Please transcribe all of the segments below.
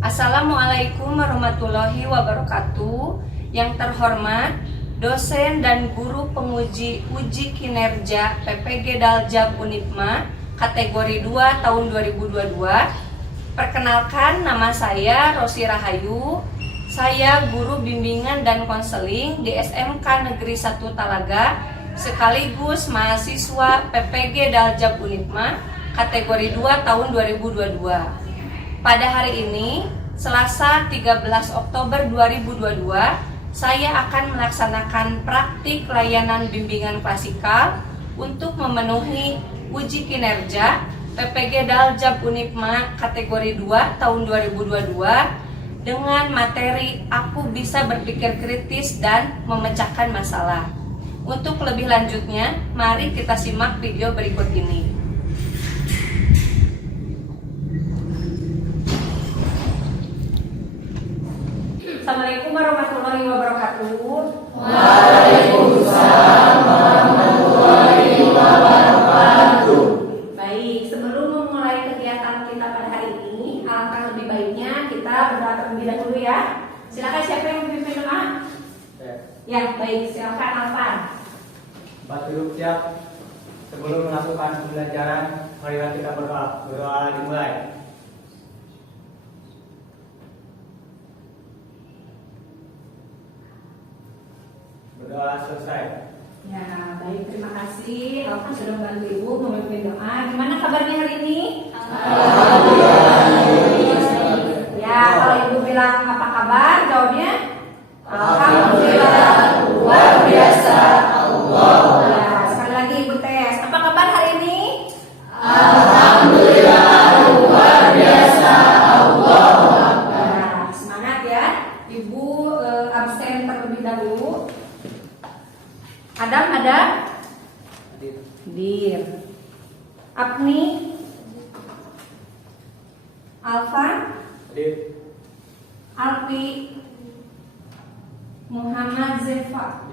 Assalamualaikum warahmatullahi wabarakatuh. Yang terhormat dosen dan guru penguji uji kinerja PPG Daljab Unipma kategori 2 tahun 2022. Perkenalkan, nama saya Rosi Rahayu. Saya guru bimbingan dan konseling di SMK Negeri 1 Talaga sekaligus mahasiswa PPG Daljab Unipma kategori 2 tahun 2022. Pada hari ini, Selasa 13 Oktober 2022, saya akan melaksanakan praktik layanan bimbingan klasikal untuk memenuhi uji kinerja PPG Daljab Unipma kategori 2 tahun 2022 dengan materi Aku Bisa Berpikir Kritis dan Memecahkan Masalah. Untuk lebih lanjutnya, mari kita simak video berikut ini. Assalamualaikum warahmatullahi wabarakatuh. Waalaikumsalam warahmatullahi wabarakatuh. Baik, sebelum memulai kegiatan kita pada hari ini, alangkah lebih baiknya kita berdoa terlebih dahulu ya. Silakan, siapa yang memimpin doa? Ya, baik, silakan Alvan. Bapak siap. Sebelum melakukan pembelajaran, marilah kita berdoa. Berdoa dimulai. Berdoa selesai. Ya, baik, terima kasih. Alvan sudah membantu Ibu memimpin doa. Gimana kabarnya hari ini? Ya, kalau Ibu bilang apa kabar, jawabnya Alhamdulillah, luar biasa, Allah. Ya, sekali lagi Ibu tes. Apa kabar hari ini? Alhamdulillah, luar biasa, Allah. Nah, semangat ya. Ibu absen terlebih dahulu. Adam ada? Dir. Apni? Alvan? Hadir. Alpi? Muhammad Zefa?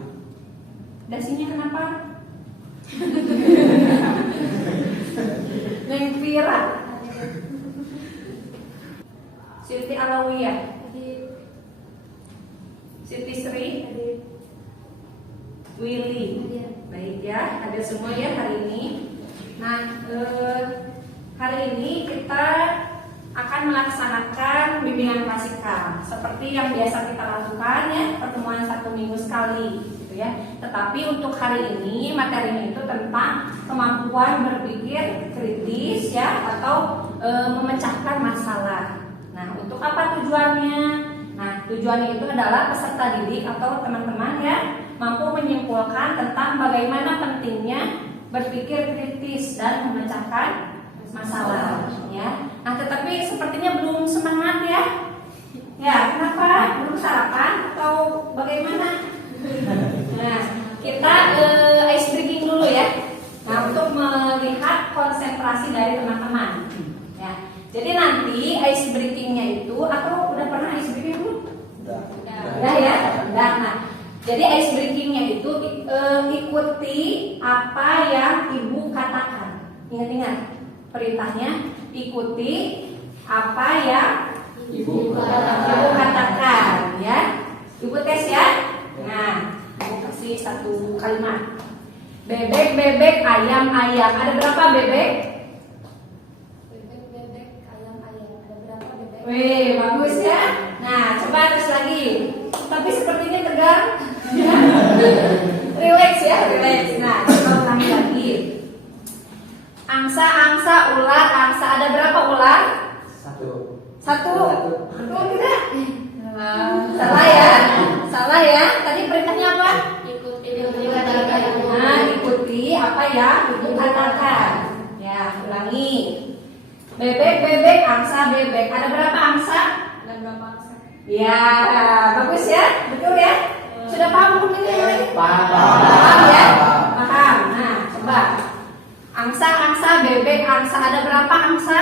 Dasinya kenapa? Neng Vira? Siti Alawiyah? Siti Sri? Willy? Baik ya, ada semua ya hari ini. Nah, hari ini kita akan melaksanakan bimbingan klasikal seperti yang biasa kita lakukan ya, pertemuan 1 minggu sekali gitu ya. Tetapi untuk hari ini materinya itu tentang kemampuan berpikir kritis ya, atau memecahkan masalah. Nah, untuk apa tujuannya? Nah, tujuannya itu adalah peserta didik atau teman-teman ya mampu menyimpulkan tentang bagaimana pentingnya berpikir kritis dan memecahkan masalah ya. Nah, tetapi sepertinya belum semangat ya. Ya, kenapa? Belum sarapan atau bagaimana? Nah, kita ice breaking dulu ya. Nah, untuk melihat konsentrasi dari teman-teman. Ya. Jadi nanti ice breakingnya itu, atau udah pernah ice breaking dulu? Udah ya? Udah. Nah, jadi ice breakingnya itu ikuti apa yang Ibu katakan. Ingat-ingat perintahnya, ikuti apa yang Ibu katakan ya. Ibu tes ya. Nah, Ibu kasih 1 kalimat. Bebek, bebek, ayam, ayam. Ada berapa bebek? Bebek, ayam, ayam. Ada berapa bebek? Wih, bagus ya. Nah, coba terus lagi. Tapi sepertinya tegang. Relax ya, relax. Nah, coba ulangi lagi. Angsa, angsa, ular, angsa. Ada berapa ular? 1. Betul tidak? Salah ya. Salah ya. Tadi perintahnya apa? Nah, ikuti apa ya Ibu katakan. Ya, ulangi. Bebek, bebek, angsa, bebek. Ada berapa angsa? Ada berapa angsa? Ya, bagus ya. Betul ya? Sudah paham belum ini? Paham ya? Paham. Nah, coba. Angsa, angsa, bebek, angsa. Ada berapa angsa?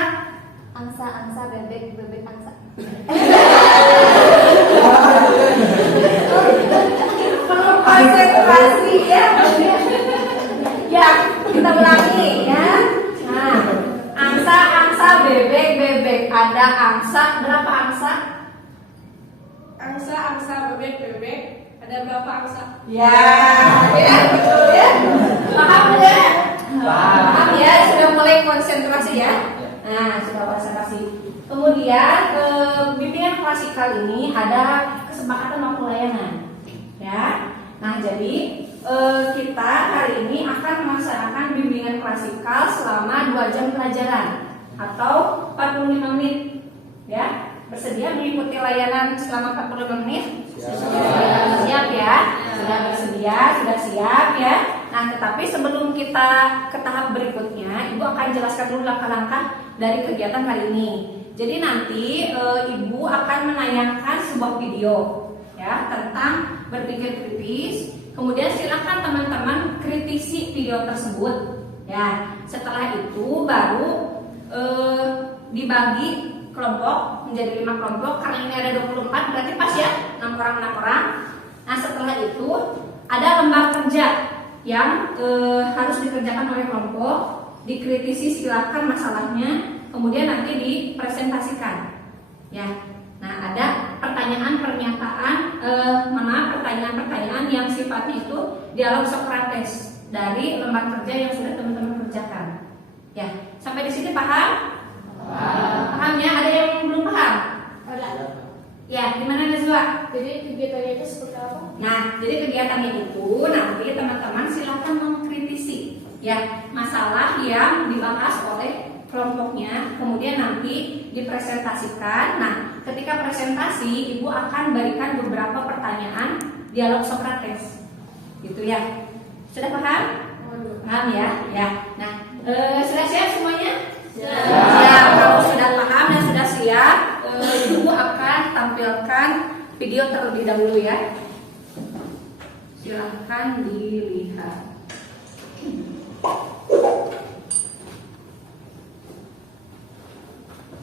Angsa, angsa, bebek, bebek, angsa. Perlu konsentrasi ya. Ya, kita ulangi ya. Nah, angsa, angsa, bebek, bebek. Ada angsa, berapa angsa? Angsa, bebek. Ada berapa angsa? Ya, betul ya. Paham ya? Paham ya, sudah mulai konsentrasi ya. Nah, sudah konsentrasi. Kemudian bimbingan klasikal ini ada kesepakatan waktu layanan. Ya. Nah, jadi kita hari ini akan melaksanakan bimbingan klasikal selama 2 jam pelajaran atau 45 menit. Ya. Bersedia mengikuti layanan selama 45 menit? Siap ya? Sudah bersedia, sudah siap ya? Nah, tetapi sebelum kita ke tahap berikutnya, Ibu akan jelaskan dulu langkah-langkah dari kegiatan hari ini. Jadi nanti Ibu akan menayangkan sebuah video ya tentang berpikir kritis. Kemudian silakan teman-teman kritisi video tersebut. Ya, setelah itu baru dibagi kelompok menjadi 5 kelompok. Karena ini ada 24 berarti pas ya, 6 orang. Nah, setelah itu ada lembar kerja yang harus dikerjakan oleh kelompok, dikritisi silakan masalahnya, kemudian nanti dipresentasikan. Ya. Nah, ada pertanyaan-pertanyaan yang sifatnya itu dialog Sokrates dari lembar kerja yang sudah teman-teman kerjakan. Ya, sampai di sini paham? Paham ya? Ada yang belum paham? Ada. Ya, gimana Nazwa? Jadi kegiatannya itu seperti apa? Nah, jadi kegiatannya itu nanti teman-teman silakan mengkritisi ya masalah yang dibahas oleh kelompoknya, kemudian nanti dipresentasikan. Nah, ketika presentasi Ibu akan berikan beberapa pertanyaan dialog Sokrates. Gitu ya. Sudah paham? Paham ya? Ya. Nah, sudah siap semuanya? Ya, kalau sudah paham dan sudah siap, Ibu akan tampilkan video terlebih dahulu ya. Silahkan dilihat.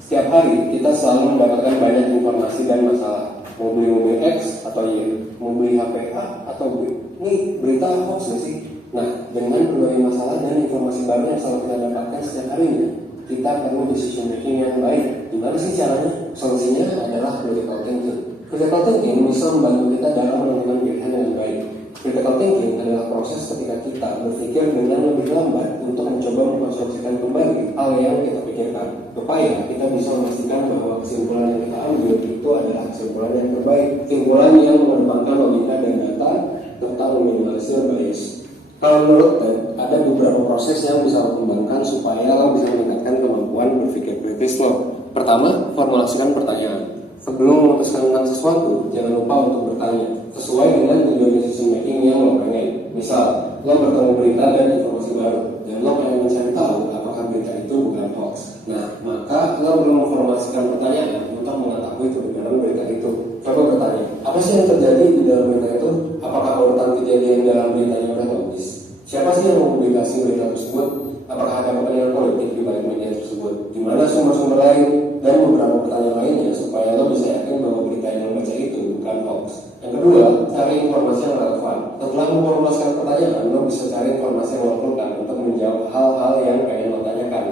Setiap hari kita selalu mendapatkan banyak informasi dan masalah. Mau beli mobil X atau Y, mau beli HP A atau B. Ini berita hoax gak sih? Nah, dengan berbagai masalah dan informasi baru yang selalu kita dapatkan setiap harinya, kita perlu decision making yang baik. Gimana sih caranya? Solusinya adalah critical thinking. Critical thinking bisa membantu kita dalam menentukan pilihan yang baik. Critical thinking adalah proses ketika kita berpikir dengan lebih lambat untuk mencoba mengkonstruksikan kembali hal yang kita pikirkan, supaya kita bisa memastikan bahwa kesimpulan yang kita ambil itu adalah kesimpulan yang terbaik, kesimpulan yang mengedepankan logika dan data tentang meminimalisir bias. Kalau menurut Ted, ada beberapa proses yang bisa lo kembangkan supaya lo bisa meningkatkan kemampuan berpikir kritis lo. Pertama, formulasikan pertanyaan. Sebelum memutuskan tentang sesuatu, jangan lupa untuk bertanya sesuai dengan tujuan decision making yang lo pengen. Misal, lo bertemu berita dan informasi baru, dan lo pengen mencari tahu apakah berita itu bukan hoax. Nah, maka lo belum memformulasikan pertanyaan untuk mengetahui kebenaran berita itu. Coba bertanya, apa sih yang terjadi di dalam berita itu? Apakah urutan kejadian dalam beritanya udah logis? Siapa sih yang mempublikasi berita tersebut? Apakah ada kepentingan politik di balik media tersebut? Di mana sumber-sumber lain? Dan beberapa pertanyaan lainnya supaya lo bisa yakin bahwa berita yang lo baca itu bukan hoax. Yang kedua, cari informasi yang relevan. Setelah memformulasikan pertanyaan, lo bisa cari informasi yang lo perlukan untuk menjawab hal-hal yang pengen lo tanyakan.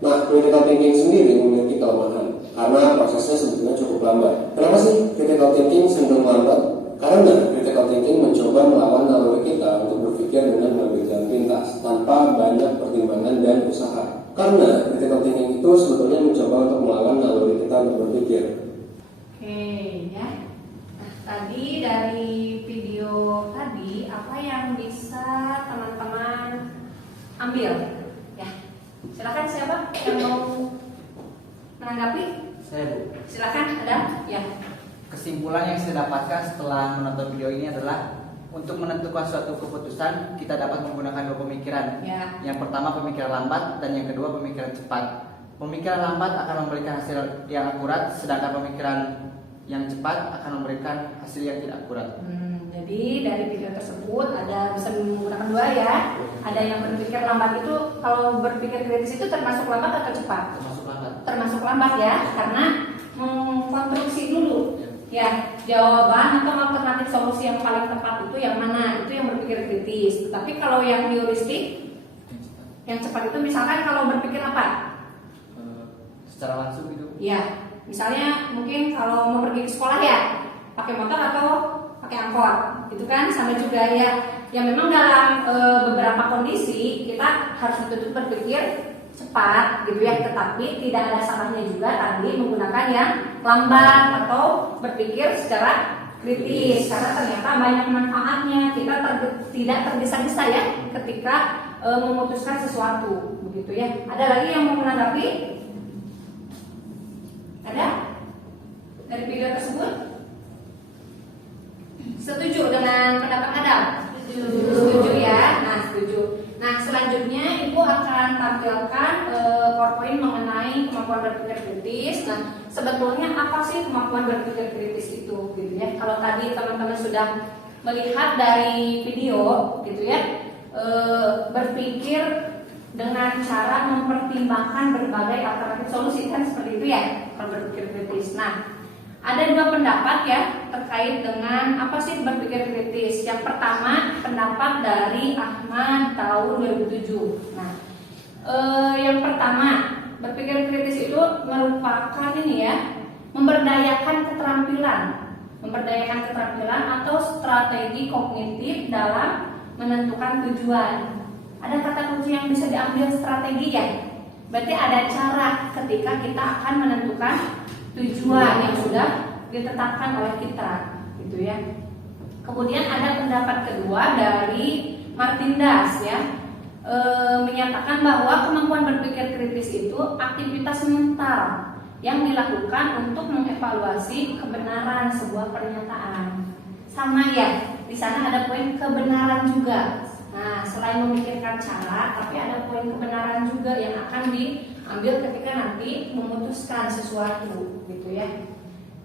Nah, critical thinking sendiri memiliki kelemahan karena prosesnya sebetulnya cukup lambat. Kenapa sih critical thinking cenderung lambat? Karena critical thinking mencoba melawan naluri kita untuk berpikir dengan berbagai jalan pintas tanpa banyak pertimbangan dan usaha. Karena critical thinking itu sebetulnya mencoba untuk melawan naluri kita untuk berpikir. Oke ya. Nah, tadi dari video tadi apa yang bisa teman-teman ambil? Ya. Silakan siapa yang mau menanggapi? Saya, Bu. Silakan ada ya. Kesimpulan yang saya dapatkan setelah menonton video ini adalah untuk menentukan suatu keputusan kita dapat menggunakan dua pemikiran. Ya. Yang pertama pemikiran lambat dan yang kedua pemikiran cepat. Pemikiran lambat akan memberikan hasil yang akurat, sedangkan pemikiran yang cepat akan memberikan hasil yang tidak akurat. Jadi dari video tersebut ada bisa menggunakan dua ya. Ada yang berpikir lambat itu, kalau berpikir kritis itu termasuk lambat atau cepat? Termasuk lambat. Termasuk lambat ya, karena mengkonstruksi dulu. Ya, jawaban atau alternatif solusi yang paling tepat itu yang mana? Itu yang berpikir kritis. Tetapi kalau yang heuristik, yang cepat itu misalkan kalau berpikir apa? Secara langsung gitu. Ya, misalnya mungkin kalau mau pergi ke sekolah ya pakai motor atau pakai angkot, gitu kan, sama juga ya. Ya memang dalam beberapa kondisi kita harus betul-betul berpikir cepat, gitu ya. Tetapi tidak ada salahnya juga tadi menggunakan yang lambat atau berpikir secara kritis, karena ternyata banyak manfaatnya. Kita tidak tergesa-gesa ya ketika memutuskan sesuatu, begitu ya. Ada lagi yang mau menanggapi? Ada dari video tersebut? Setuju dengan pendapat Adam? Setuju ya. Nah, setuju. Nah, selanjutnya Ibu akan tampilkan PowerPoint mengenai kemampuan berpikir kritis. Nah, sebetulnya apa sih kemampuan berpikir kritis itu, gitu ya? Kalau tadi teman-teman sudah melihat dari video, gitu ya, berpikir dengan cara mempertimbangkan berbagai alternatif solusi, kan seperti itu ya kalau berpikir kritis. Nah, ada dua pendapat ya terkait dengan apa sih berpikir kritis. Yang pertama pendapat dari Ahmad tahun 2007. Nah, yang pertama berpikir kritis itu merupakan ini ya, memberdayakan keterampilan atau strategi kognitif dalam menentukan tujuan. Ada kata kunci yang bisa diambil strategi ya. Berarti ada cara ketika kita akan menentukan tujuan yang sudah ditetapkan oleh kita, gitu ya. Kemudian ada pendapat kedua dari Martin Das ya, menyatakan bahwa kemampuan berpikir kritis itu aktivitas mental yang dilakukan untuk mengevaluasi kebenaran sebuah pernyataan. Sama ya, di sana ada poin kebenaran juga. Nah, selain memikirkan cara, tapi ada poin kebenaran juga yang akan diambil ketika nanti memutuskan sesuatu, gitu ya.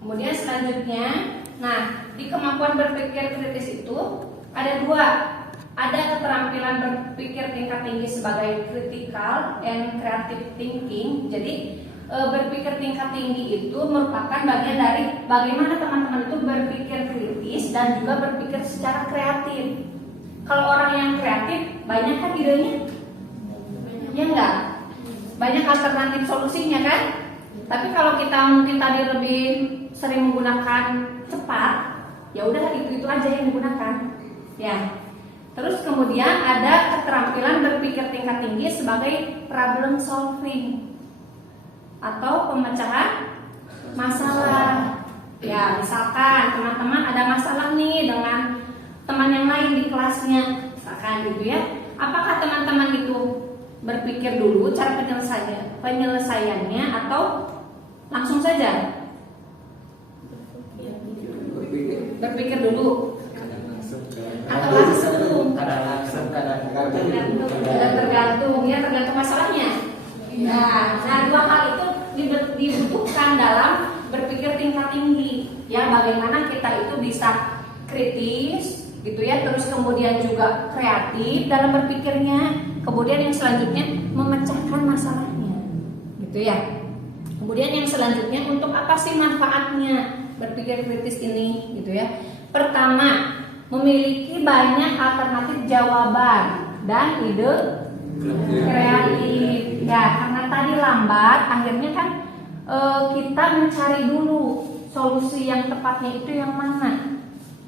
Kemudian selanjutnya, nah di kemampuan berpikir kritis itu ada dua. Ada keterampilan berpikir tingkat tinggi sebagai critical and creative thinking. Jadi berpikir tingkat tinggi itu merupakan bagian dari bagaimana teman-teman itu berpikir kritis dan juga berpikir secara kreatif. Kalau orang yang kreatif, banyak kan idenya? Ya enggak? Banyak alternatif solusinya kan? Tapi kalau kita mungkin tadi lebih sering menggunakan cepat, ya udah itu aja yang digunakan. Ya. Terus kemudian ada keterampilan berpikir tingkat tinggi sebagai problem solving atau pemecahan masalah. Ya, misalkan teman-teman ada masalah nih dengan teman yang lain di kelasnya, misalkan gitu ya. Apakah teman-teman itu berpikir dulu cara penyelesaiannya atau langsung saja? Berpikir dulu atau langsung? Tergantung ya, tergantung masalahnya. Nah, dua hal itu dibutuhkan dalam berpikir tingkat tinggi. Ya, bagaimana kita itu bisa kritis, gitu ya, terus kemudian juga kreatif dalam berpikirnya, kemudian yang selanjutnya memecahkan masalahnya, gitu ya. Kemudian yang selanjutnya untuk apa sih manfaatnya berpikir kritis ini, gitu ya. Pertama, memiliki banyak alternatif jawaban dan ide kreatif. Ya, karena tadi lambat, akhirnya kan kita mencari dulu solusi yang tepatnya itu yang mana.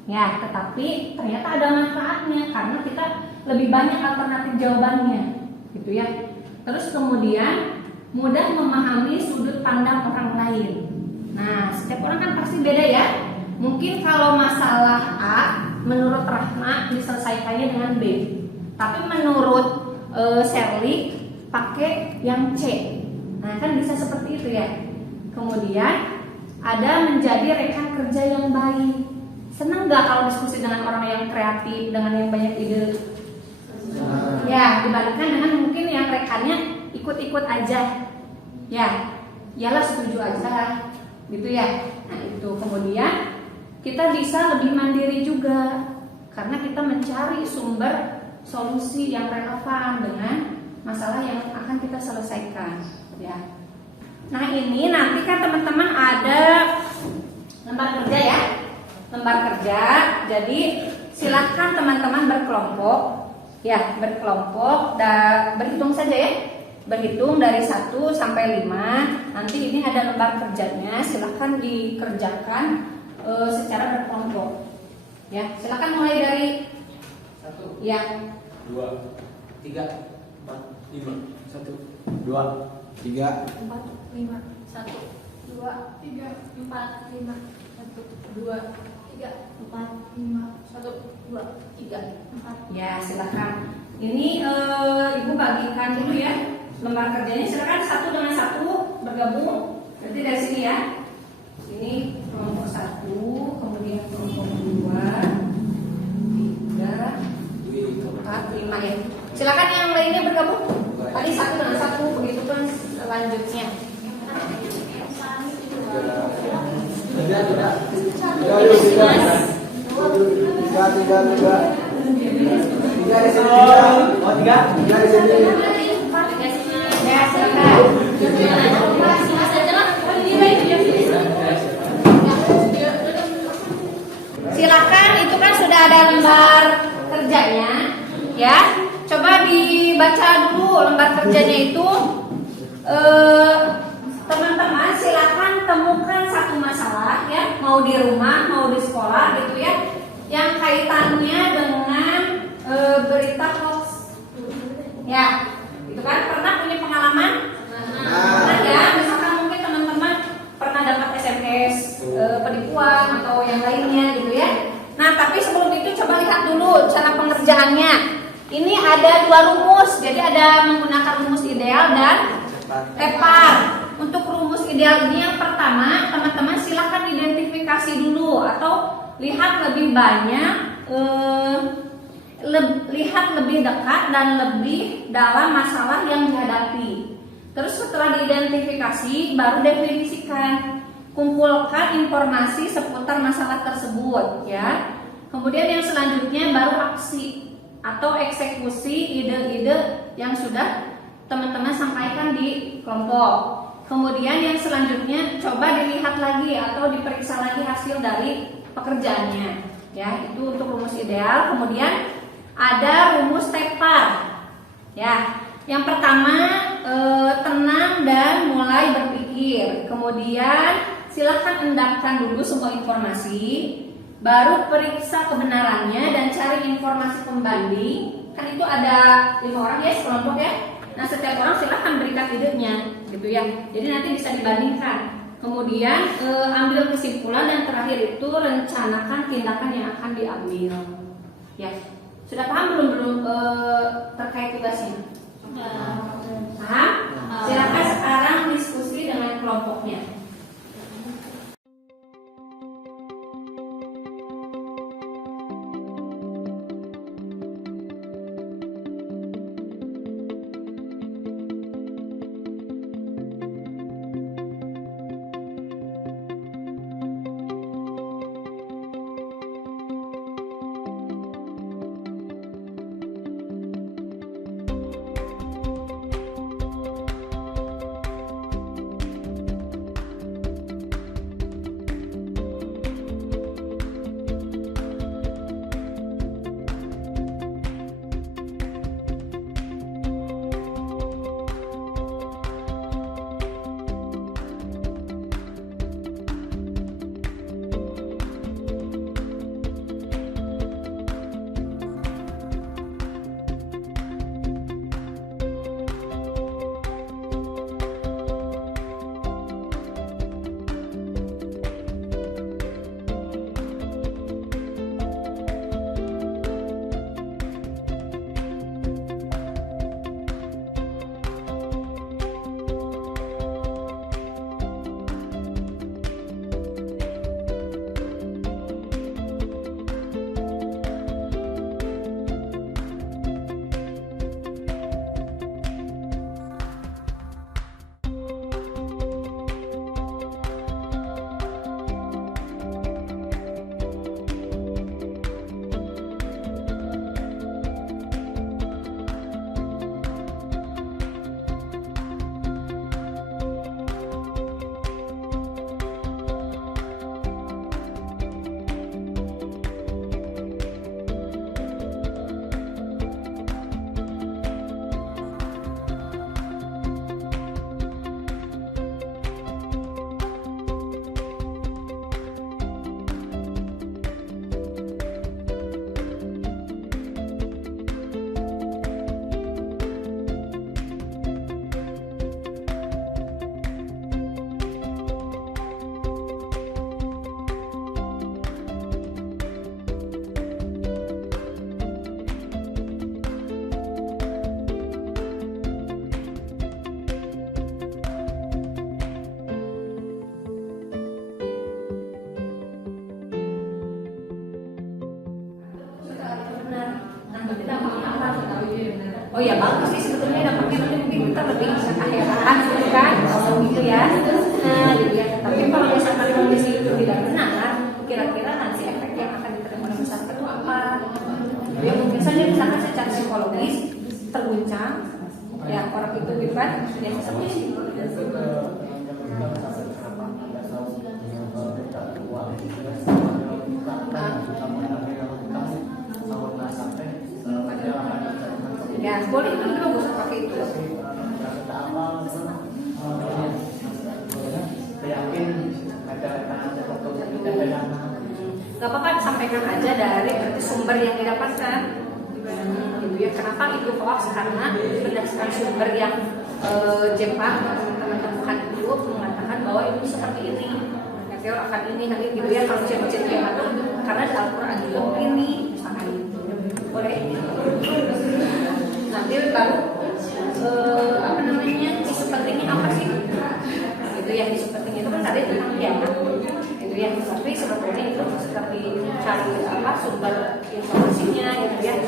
Ya, tetapi ternyata ada manfaatnya karena kita lebih banyak alternatif jawabannya, gitu ya. Terus kemudian mudah memahami sudut pandang orang lain. Nah, setiap orang kan pasti beda ya. Mungkin kalau masalah A menurut Rahma diselesaikannya dengan B, tapi menurut Sherly pakai yang C. Nah, kan bisa seperti itu ya. Kemudian ada menjadi rekan kerja yang baik. Senang nggak kalau diskusi dengan orang yang kreatif, dengan yang banyak ide? Ya, dibandingkan dengan mungkin yang rekannya ikut-ikut aja. Ya, iyalah setuju aja, gitu ya. Nah itu kemudian kita bisa lebih mandiri juga karena kita mencari sumber solusi yang relevan dengan masalah yang akan kita selesaikan. Ya. Nah ini nanti kan teman-teman ada lembar kerja ya. Lembar kerja, jadi silahkan teman-teman berkelompok, ya berkelompok dan berhitung saja ya, berhitung dari 1 sampai 5. Nanti ini ada lembar kerjanya, silahkan dikerjakan secara berkelompok. Ya, silahkan mulai dari 1, ya 2, 3, 4, 5. 1, 2, 3, 4, 5, 1, 2, 3, 4, 5, 1, 2, 3, 4, 5, 1, 2, 3, 4. ya, silahkan. Ini ibu bagikan dulu ya lembar kerjanya, silahkan 1 dengan 1 bergabung. Berarti dari sini ya. Ini kelompok 1, kemudian kelompok 2, 3, 4, 5 ya. Silakan yang lainnya bergabung. Tadi 1 dengan 1, begitu pun selanjutnya. Ya, silakan. Silakan, itu kan sudah ada lembar kerjanya, ya. Coba dibaca dulu lembar kerjanya itu. Teman-teman silakan temukan satu masalah ya, mau di rumah, mau di sekolah gitu ya, yang kaitannya dengan berita hoax. Ya, itu kan pernah punya pengalaman? Pernah ya, misalkan mungkin teman-teman pernah dapat SMS penipuan atau yang lainnya gitu ya. Nah, tapi sebelum itu coba lihat dulu cara pengerjaannya. Ini ada 2 rumus, jadi ada menggunakan rumus ideal dan tepar. Untuk rumus ideal ini yang pertama, teman-teman silahkan identifikasi dulu atau lihat lebih banyak, lihat lebih dekat dan lebih dalam masalah yang dihadapi. Terus setelah diidentifikasi, baru definisikan, kumpulkan informasi seputar masalah tersebut, ya. Kemudian yang selanjutnya baru aksi atau eksekusi ide-ide yang sudah teman-teman sampaikan di kelompok. Kemudian yang selanjutnya coba dilihat lagi atau diperiksa lagi hasil dari pekerjaannya. Ya, itu untuk rumus ideal. Kemudian ada rumus tepar. Ya, yang pertama tenang dan mulai berpikir. Kemudian silakan endapkan dulu semua informasi, baru periksa kebenarannya dan cari informasi pembanding. Kan itu ada 5 orang ya sekelompok ya. Nah, setiap orang silahkan berikan idenya gitu ya. Jadi nanti bisa dibandingkan. Kemudian ambil kesimpulan dan terakhir itu rencanakan tindakan yang akan diambil. Ya, sudah paham belum terkait tugasnya? Paham? Silakan sekarang diskusi dengan kelompoknya. Oh ya bagus sih sebetulnya dampaknya nanti mungkin kita lebih keakhiran gitu kan, gitu ya. Nah, gitu ya. Tapi kalau misalkan kondisi itu tidak benar, kira-kira nanti efek yang akan diterima oleh masyarakat itu apa? Ya mungkin saja misalkan secara psikologis terguncang, ya orang itu gitu kan, ya seperti itu. Ya boleh itu juga bisa pakai itu. Gak apa-apa sampaikan aja dari sumber yang didapatkan. Gitu ya. Kenapa itu hoax? Karena berdasarkan sumber yang Jepang teman-teman temukan itu mengatakan bahwa itu seperti ini. Nanti akan ini gitu ya. Kalau cek yang ada karena di Al-Quran juga ini misalkan itu. Boleh. Nanti baru apa namanya isu pentingnya apa sih? Itu ya isu pentingnya itu kan tadi tentang kiamat. Itu ya. Tapi sebetulnya itu seperti cari apa sumber informasinya gitu ya.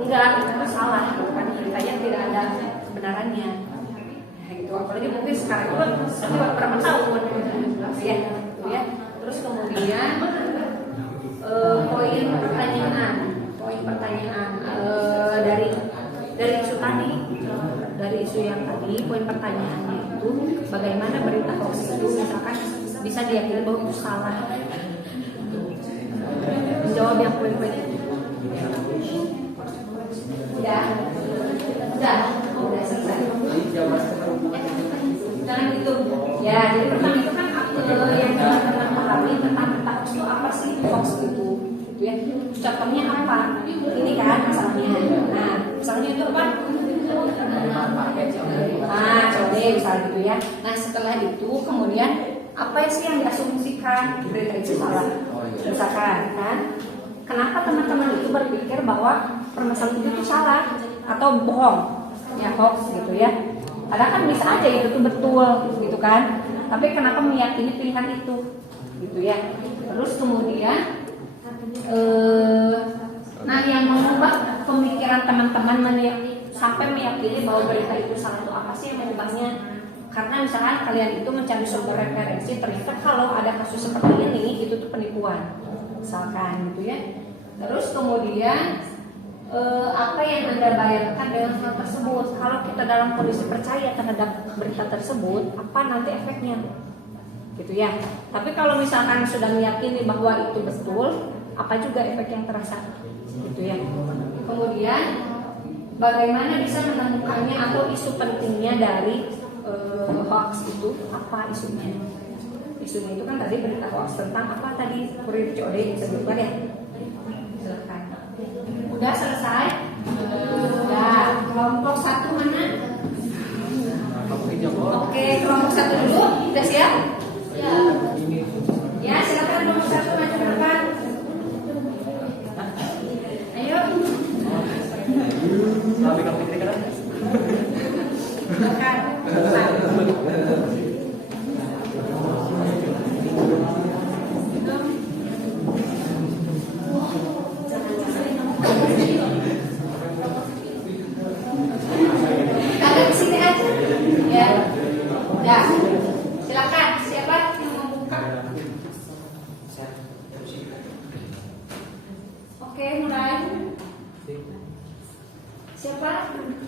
Enggak, itu salah gitu kan. Beritanya tidak ada kebenarannya. Nah, gitu. Apalagi mungkin sekarang itu setiap berapa tahun gitu ya. Gitu ya. Terus kemudian poin pertanyaan dari isu tadi, dari isu yang tadi, poin pertanyaannya itu bagaimana berita hoax itu misalkan bisa diyakini bahwa itu salah. Menjawab yang poin-poin itu. Udah selesai. Jangan gitu. Ya, jadi pertama itu kan yang teman-teman pahami tentang berita hoax itu apa sih hoax itu? Ya. Contohnya apa? Ini kan misalnya. Nah, misalnya itu apa? Code misalnya gitu ya. Nah, setelah itu kemudian apa sih yang diasumsikan berita itu salah? Misalkan kan, kenapa teman-teman itu berpikir bahwa permasalahan itu salah atau bohong? Ya hoax gitu ya. Padahal kan bisa aja itu tuh betul gitu kan. Tapi kenapa meyakini pilihan itu? Gitu ya. Terus kemudian nah yang mengubah pemikiran teman-teman sampai meyakini bahwa berita itu salah itu apa sih yang mengubahnya? Karena misalkan kalian itu mencari sumber referensi, ternyata kalau ada kasus seperti ini itu tuh penipuan, misalkan gitu ya. Terus kemudian apa yang Anda bayangkan dengan hal tersebut? Kalau kita dalam kondisi percaya terhadap berita tersebut, apa nanti efeknya? Gitu ya. Tapi kalau misalkan sudah meyakini bahwa itu betul, apa juga efek yang terasa? Gitu ya. Kemudian bagaimana bisa menemukannya atau isu pentingnya dari hoax itu? Apa isunya? Isunya itu kan tadi berita hoax tentang apa tadi? Kurir COD disebutkan ya. Silakan. Udah selesai? Udah. Kelompok satu mana? Oke, kelompok satu dulu. Udah siap? Ya. Ya, silakan kelompok satu maju ke depan. Ayo. Silakan. Ada di sini aja. Ya. Ya. Silakan. Siapa yang membuka? Oke, mulai. Siapa?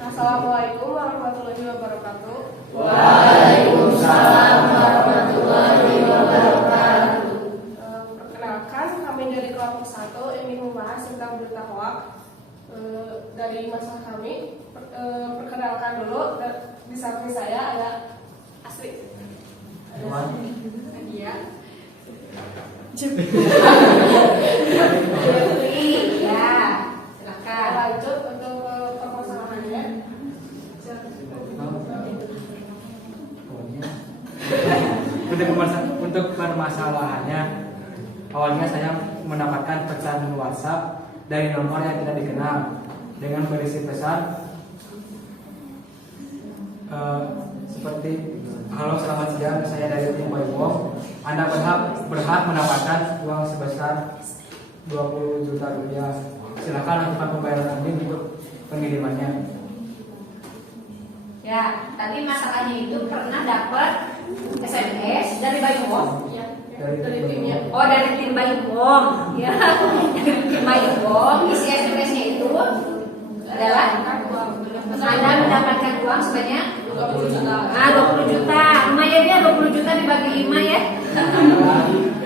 Assalamualaikum warahmatullahi wabarakatuh. Waalaikumsalam warahmatullahi wabarakatuh. Perkenalkan, kami dari kelompok 1 ingin membahas tentang berita hoax. Dari masa kami, perkenalkan dulu. Di samping saya ada Asri, Nadia, Ya. Silakan. lanjut untuk permasalahannya. Untuk permasalahannya, awalnya saya mendapatkan pesan WhatsApp dari nomor yang tidak dikenal dengan berisi pesan seperti, halo selamat siang, saya dari tim Boybong. Anda berhak mendapatkan uang sebesar 20 juta rupiah. Silakan lakukan pembayaran nanti untuk pengirimannya. Ya, tadi masalahnya itu pernah dapat SMS dari Bayuwong. Ya, Dari timnya. Oh, dari tim Bayuwong. Ya, dari tim Bayuwong. Isi SMS-nya itu adalah Anda mendapatkan uang sebanyak 20 juta. 20 juta. Lumayan ya 20 juta dibagi 5 ya.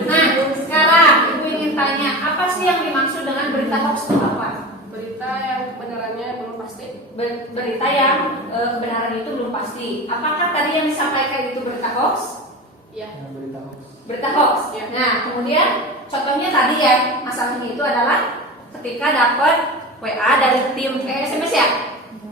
Nah, sekarang Ibu ingin tanya, apa sih yang dimaksud dengan berita hoax itu apa? Berita yang kebenarannya belum pasti. Berita yang kebenaran itu belum pasti. Apakah tadi yang disampaikan itu berita hoax? Ya. yang berita hoax. Berita hoax. Ya. Nah, kemudian contohnya tadi ya, masalahnya itu adalah ketika dapat WA dari tim SMS ya.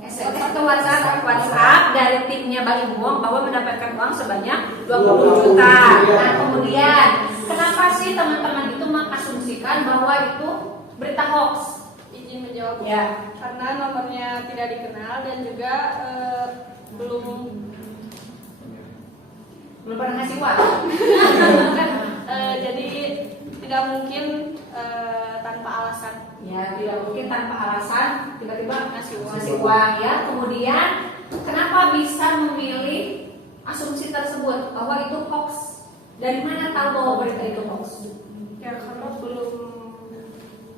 SMS atau WhatsApp dari timnya Bayuwong bahwa mendapatkan uang sebanyak 20 juta. Nah, kemudian kenapa sih teman-teman itu mengasumsikan bahwa itu berita hoax? Izin menjawab. Ya. Karena nomornya tidak dikenal dan juga belum Pernah ngasih uang. jadi tidak mungkin tanpa alasan. Ya, tidak mungkin tanpa alasan tiba-tiba Ngasih uang. ngasih uang ya. Kemudian kenapa bisa memilih asumsi tersebut bahwa itu hoax? Dari mana tahu bahwa berita itu hoax? Ya karena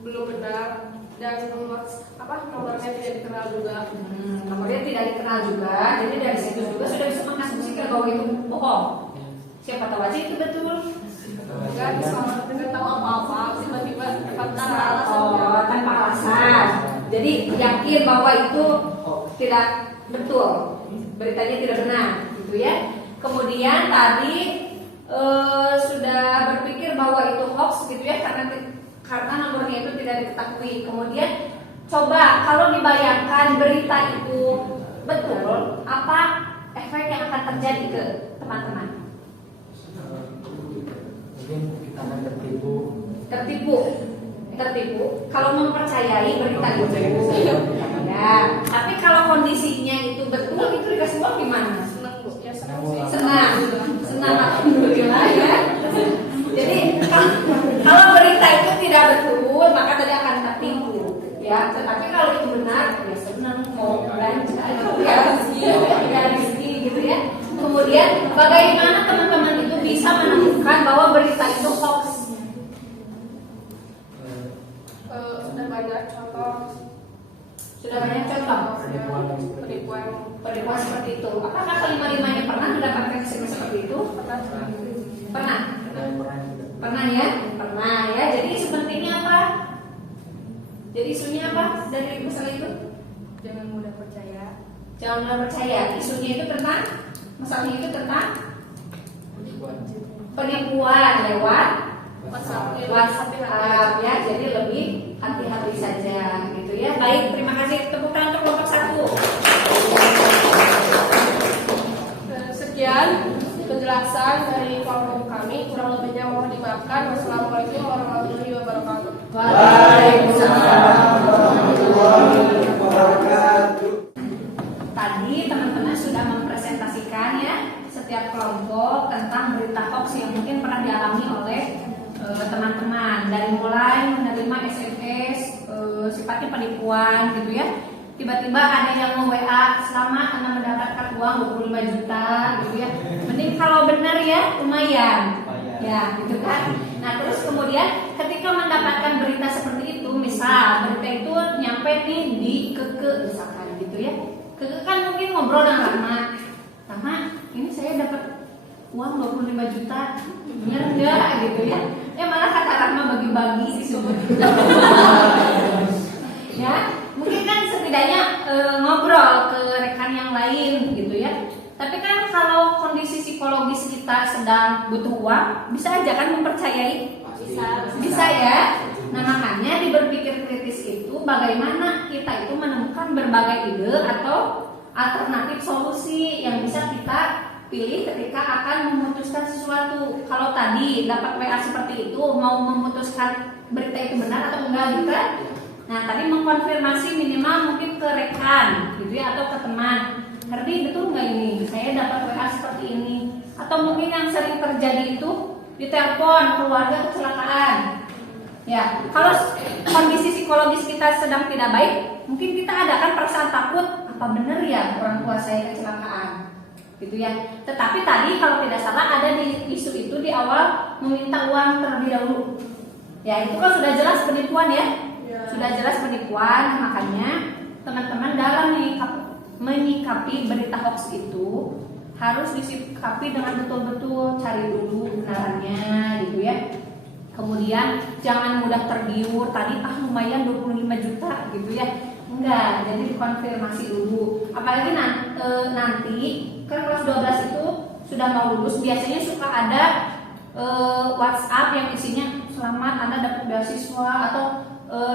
belum benar dan nomornya tidak dikenal juga. Nomornya tidak dikenal juga, jadi dari situ juga sudah bisa mengasumsikan bahwa itu bohong. Siapa tahu aja itu betul. Enggak bisa tidak tahu apa-apa tiba-tiba tanpa alasan. Oh, tanpa alasan. Jadi yakin bahwa itu tidak betul, beritanya tidak benar, gitu ya. Kemudian tadi sudah berpikir bahwa itu hoax, gitu ya, karena nomornya itu tidak diketahui. Kemudian coba kalau dibayangkan berita itu betul, apa efek yang akan terjadi ke teman-teman? Mungkin kita akan tertipu kalau mempercayai berita itu. Ya, tapi kalau kondisinya itu betul, itu dikasih uang gimana? Senang Bu, ya senang sih. Senang alhamdulillah ya. Jadi kalau berita itu tidak betul, maka tadi akan tertipu. Ya, tetapi kalau itu benar, ya senang mau belanja, ya rezeki gitu ya. Kemudian bagaimana teman-teman itu bisa menemukan bahwa berita itu hoax? Sudah banyak contoh Sudah banyak contoh penipuan seperti itu. Apakah kelima-limanya pernah mendapatkan SMS seperti itu? Pernah. Pernah ya? Pernah ya. Jadi sepertinya apa? Jadi isunya apa dari masalah itu? jangan mudah percaya. Jangan mudah percaya. Isunya itu tentang, masalahnya itu tentang penipuan lewat WhatsApp ya. Jadi lebih hati-hati saja gitu ya. Baik, terima kasih. Tepuk tangan untuk kelompok 1. Sekian penjelasan dari kelompok kami, kurang lebihnya mohon dimaafkan. Wassalamualaikum warahmatullahi wabarakatuh. Tadi teman-teman sudah mempresentasikan ya setiap kelompok tentang berita hoax yang mungkin pernah dialami oleh teman-teman, dari mulai menerima SMS sifatnya penipuan gitu ya. Tiba-tiba ada yang nge-WA, selamat Anda mendapatkan uang 25 juta gitu ya. Mending kalau benar ya lumayan. Ya, gitu kan. Nah, terus kemudian ketika mendapatkan berita seperti itu, misal berita itu nyampe nih di Keke misalkan gitu ya. Keke kan mungkin ngobrol dengan Rama, ini saya dapat uang 25 juta, benar enggak gitu ya. Malah kata Rahma bagi-bagi sih sebetulnya. Ya, mungkin kan setidaknya ngobrol ke rekan yang lain gitu ya. Tapi kan kalau kondisi psikologis kita sedang butuh uang, bisa aja kan mempercayai? Bisa ya. Nah, makanya di berpikir kritis itu bagaimana kita itu menemukan berbagai ide atau alternatif solusi yang bisa kita pilih ketika akan memutuskan sesuatu. Kalau tadi dapat WA seperti itu, mau memutuskan berita itu benar atau enggak gitu kan? Nah, tadi mengkonfirmasi minimal mungkin ke rekan gitu ya, atau ke teman. Herdi, betul nggak ini? Saya dapat WA seperti ini. Atau mungkin yang sering terjadi itu ditelepon keluarga kecelakaan. Ya, kalau kondisi psikologis kita sedang tidak baik, mungkin kita ada kan perasaan takut. apa benar ya orang tua saya kecelakaan, gitu ya. Tetapi tadi kalau tidak salah ada di isu itu di awal meminta uang terlebih dahulu. Ya itu kan sudah jelas penipuan ya, sudah jelas penipuan. Makanya teman-teman dalam menyikapi berita hoax itu harus disikapi dengan betul-betul, cari dulu kebenarannya, gitu ya. Kemudian jangan mudah tergiur, tadi lumayan 25 juta gitu ya. Enggak, jadi dikonfirmasi dulu. Apalagi nanti kan kelas 12 itu sudah mau lulus, biasanya suka ada WhatsApp yang isinya selamat Anda dapat beasiswa, atau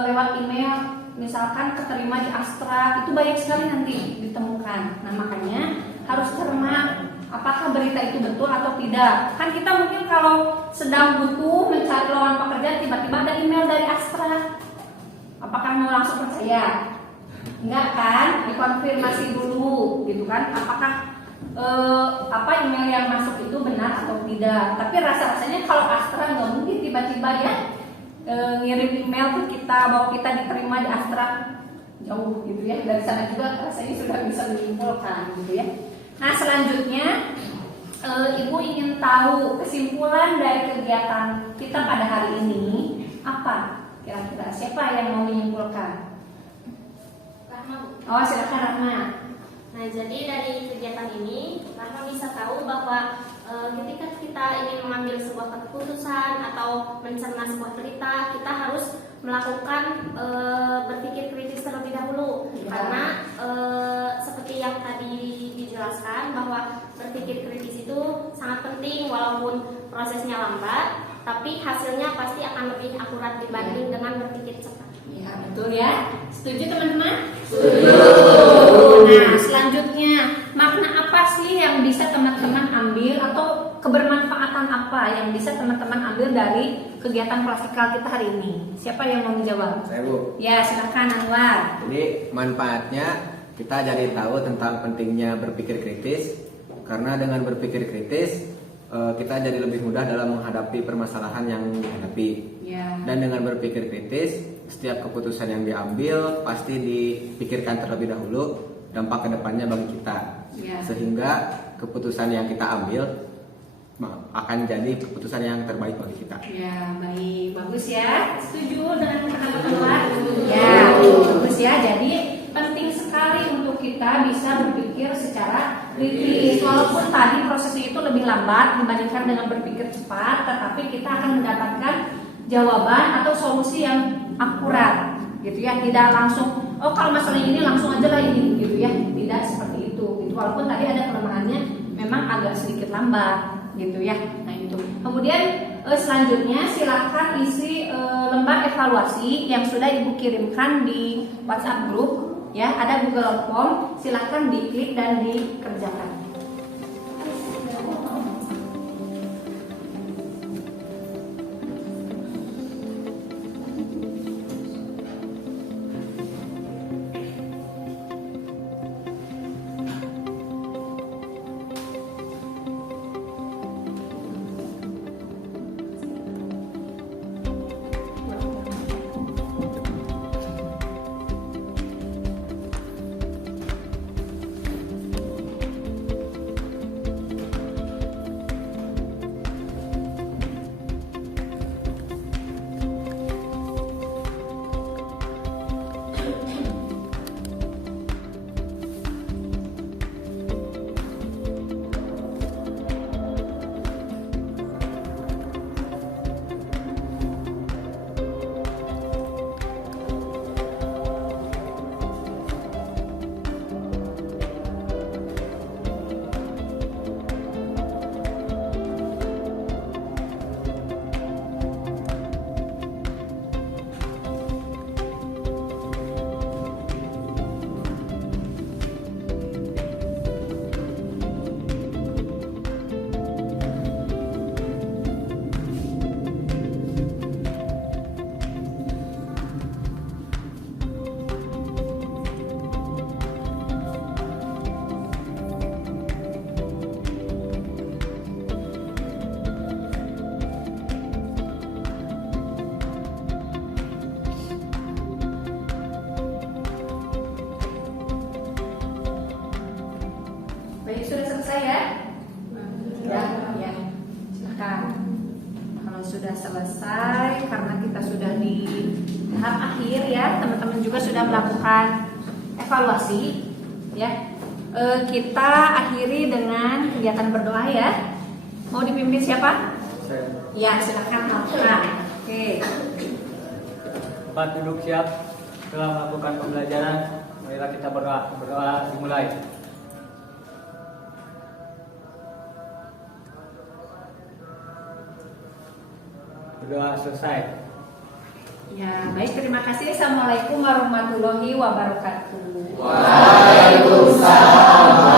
lewat email misalkan keterima di Astra. Itu banyak sekali nanti ditemukan. Nah makanya harus cermat apakah berita itu betul atau tidak. Kan kita mungkin kalau sedang butuh mencari lowongan pekerjaan, tiba-tiba ada email dari Astra, apakah mau langsung percaya? Enggak kan, dikonfirmasi dulu gitu kan, apakah email yang masuk itu benar atau tidak. Tapi rasa-rasanya kalau Astra nggak mungkin tiba-tiba ya ngirim email ke kita bahwa kita diterima di Astra, jauh gitu ya. Dari sana juga rasanya sudah bisa menyimpulkan gitu ya. Nah selanjutnya Ibu ingin tahu kesimpulan dari kegiatan kita pada hari ini apa? Kira-kira siapa yang mau menyimpulkan? Rahma. Oh silakan Rahma. Nah, jadi dari kegiatan ini, Rahma bisa tahu bahwa ketika kita ingin mengambil sebuah keputusan atau mencerna sebuah berita, kita harus melakukan berpikir kritis terlebih dahulu. Ya. Karena seperti yang tadi dijelaskan bahwa berpikir kritis itu sangat penting, walaupun prosesnya lambat, tapi hasilnya pasti akan lebih akurat dibanding dengan berpikir cepat. Ya betul ya. Setuju teman-teman? Setuju. Nah selanjutnya, makna apa sih yang bisa teman-teman ambil atau kebermanfaatan apa yang bisa teman-teman ambil dari kegiatan praktikal kita hari ini? Siapa yang mau menjawab? Saya Bu. Ya silakan Anwar. Jadi manfaatnya kita jadi tahu tentang pentingnya berpikir kritis, karena dengan berpikir kritis kita jadi lebih mudah dalam menghadapi permasalahan yang dihadapi. Ya. Dan dengan berpikir kritis, setiap keputusan yang diambil pasti dipikirkan terlebih dahulu dampak kedepannya bagi kita. Ya. Sehingga keputusan yang kita ambil akan jadi keputusan yang terbaik bagi kita. Ya baik, bagus ya. Setuju dengan pendapat Anwar? Ya bagus ya. Jadi penting sekali untuk kita bisa berpikir secara kritis. Walaupun tadi prosesnya itu lebih lambat dibandingkan dengan berpikir cepat, tetapi kita akan mendapatkan jawaban atau solusi yang akurat, gitu ya. Tidak langsung, oh kalau masalah ini langsung aja lah ini, gitu ya. Tidak seperti itu. Gitu. Walaupun tadi ada kelemahannya, memang agak sedikit lambat, gitu ya. Nah itu. Kemudian selanjutnya silakan isi lembar evaluasi yang sudah Ibu kirimkan di WhatsApp group. Ya, ada Google Form, silakan diklik dan dikerjakan. selesai ya? Sudah, ya. Silakan. Kalau sudah selesai, karena kita sudah di tahap akhir ya, teman-teman juga sudah melakukan evaluasi, ya. Kita akhiri dengan kegiatan berdoa ya. Mau dipimpin siapa? Ya, silakan lakukan. Oke. Tempat duduk siap. Setelah melakukan pembelajaran, marilah kita berdoa. Berdoa dimulai. Berdoa selesai. Ya, baik, terima kasih. Assalamualaikum warahmatullahi wabarakatuh. Waalaikumsalam.